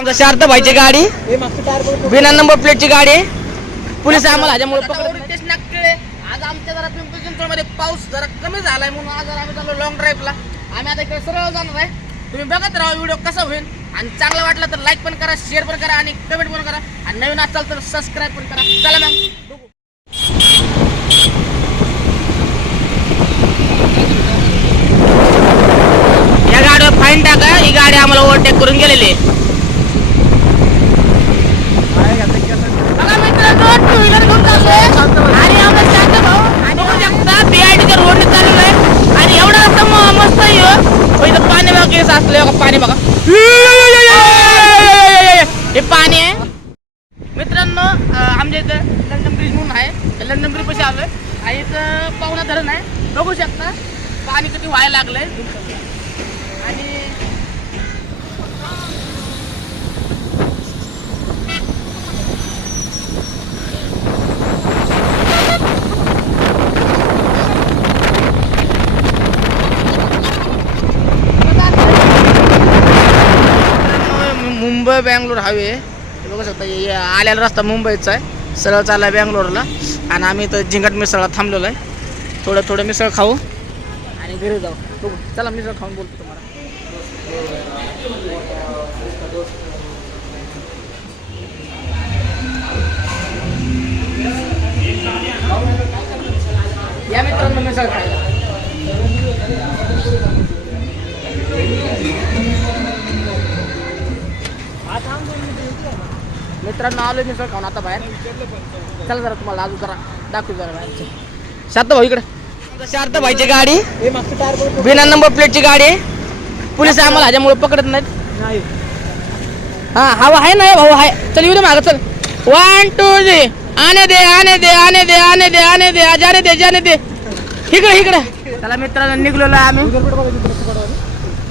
आमचा शारदा भाईची गाडी बिना नंबर प्लेटची गाडी आहे. पोलीस आम्हाला ह्याच्यामुळे पकडले. आज आमच्या जरा पिंपरी चिंचवडमध्ये पाऊस जरा कमी झालाय म्हणून आज आम्ही चाललो लॉंग ड्राईव्हला. आम्ही आता इकडे सरळ जाणार आहे. तुम्ही बघत राहा व्हिडिओ कसा होईल आणि चांगला वाटला तर लाईक पण करा, शेअर पण करा आणि कमेंट पण करा आणि नवीन असाल तर सबस्क्राईब पण करा. चला मग या गाडीवर फाईन टाका. ही गाडी आम्हाला ओव्हरटेक करून गेलेली आहे. टू व्हीलर घेऊन चाललोय आणि आम्हाला शांत भाऊ आणि बीआयटीच्या रोडने चाललोय आणि एवढा मस्त इथं पाणी बघा केस असलं पाणी बघा. हे पाणी आहे मित्रांनो. आमच्या इथं लंडन ब्रिज म्हणून आहे. लंडन ब्रिज पाशी आलोय आणि इथं पाहुणा धरण आहे. बघू शकता पाणी किती व्हायला लागलंय आणि मुंबई बँगलोर हायवे बघू शकता. आलेला रस्ता मुंबईचा आहे. सरळ चालला बँगलोरला आणि आम्ही इथं झिंगट मिसळला थांबलेलो आहे. थोडं मिसळ खाऊ आणि घरी जाऊ. बघू चला मिसळ खाऊन बोलतो तुम्हाला. या मित्रांनो मिसळ खायला. मित्रांनो आलो मिसळ खाऊन आता बाहेर. चला जरा तुम्हाला अजून जरा दाखवू जरा बाहेर. शारदा भाऊ इकडे. शारदा भाईची गाडी बिना नंबर प्लेटची गाडी आहे. पोलीस आम्हाला ह्याच्यामुळे पकडत नाहीत. हा हवा आहे ना भाऊ आहे. चल येऊ दे मागं चल. 1 2 3 आने दे आने दे आने दे आने दे आने दे जाने दे जाने दे. इकडे चला मित्रांनो निघलेलो आहे आम्ही.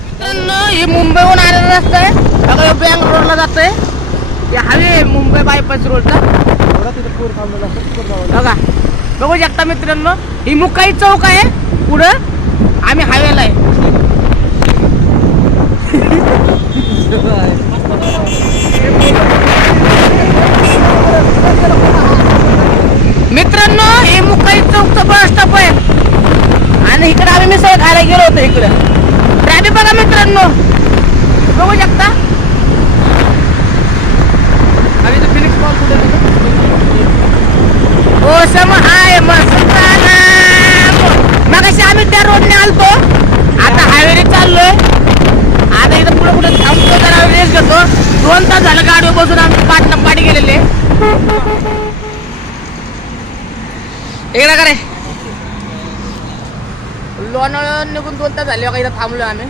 मित्रांनो ही मुंबईहून आलेला रस्ता आहे. बघा बँगलोरला जातोय. हे हायवे मुंबई बायपास रोडचा बघा. बघू शकता मित्रांनो ही मुक्काई चौक आहे. पुढं आम्ही हायवेला आहे. मित्रांनो हे मुक्काई चौकचं बस स्टॉप आहे आणि इकडे आम्ही मिसळ खायला गेलो होतो. इकडे ट्रॅफिक बघा मित्रांनो बघू शकता. मौसम आहे मस्ताना. मगाशी आम्ही त्या रोडने आलतो. आता हायवेने चाललोय. आता इथं पुढे थांबतो जरा रेस घेतो. 2 तास झालं गाडीवर बसून आम्ही पाठी गेलेले. इकडे का रे लोणावळा निघून 2 तास झाले. इथं थांबलोय आम्ही.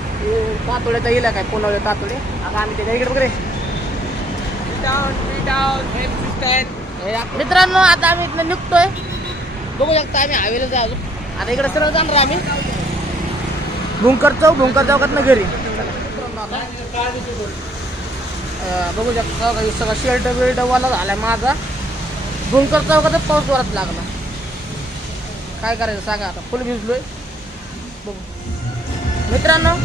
तातोड्याचा येईल काय कोणावळे तातोडे. आता आम्ही त्याच्या इकडे बघ मित्रांनो. आता आम्ही इथं निघतोय. बघू शकता आम्ही हायवेला जाऊ. आता इकडे सरळ जाणार आम्ही भुंकर चौकातनं घरी. बघू शकता सगळं शर्ट बिल्ट वाला झालाय माझा. भुंकर चौकातच पाऊस जोरात लागला. काय करायचं सांगा. आता फुल भिजलोय. बघू मित्रांनो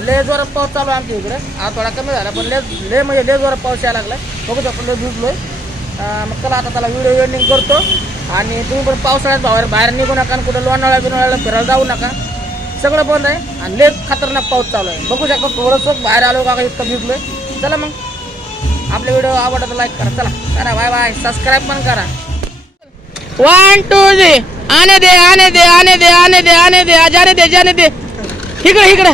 लय जोरात पाऊस चालू आहे आमच्या इकडे. आज थोडा कमी झाला पण लय म्हणजे लय जोरात पाऊस यायला लागलाय. बघू शकतो लय भिजलोय. मग चला आता त्याला व्हिडिओ एंडिंग करतो आणि तुम्ही पण पावसाळ्यात बाहेर निघू नका आणि कुठं लोणावळ्याला फिरायला जाऊ नका. सगळं बंद आहे आणि लय खतरनाक पाऊस चालू आहे. बघू शकतो थोडंसं बाहेर आलो का इतकं भिजलोय. चला मग आपला व्हिडिओ आवडला तर लाईक करा. चला करा बाय बाय. सबस्क्राईब पण करा. 1 2 3 आने दे आने दे आने दे आने दे आने दे जाने दे जाने दे. इकडे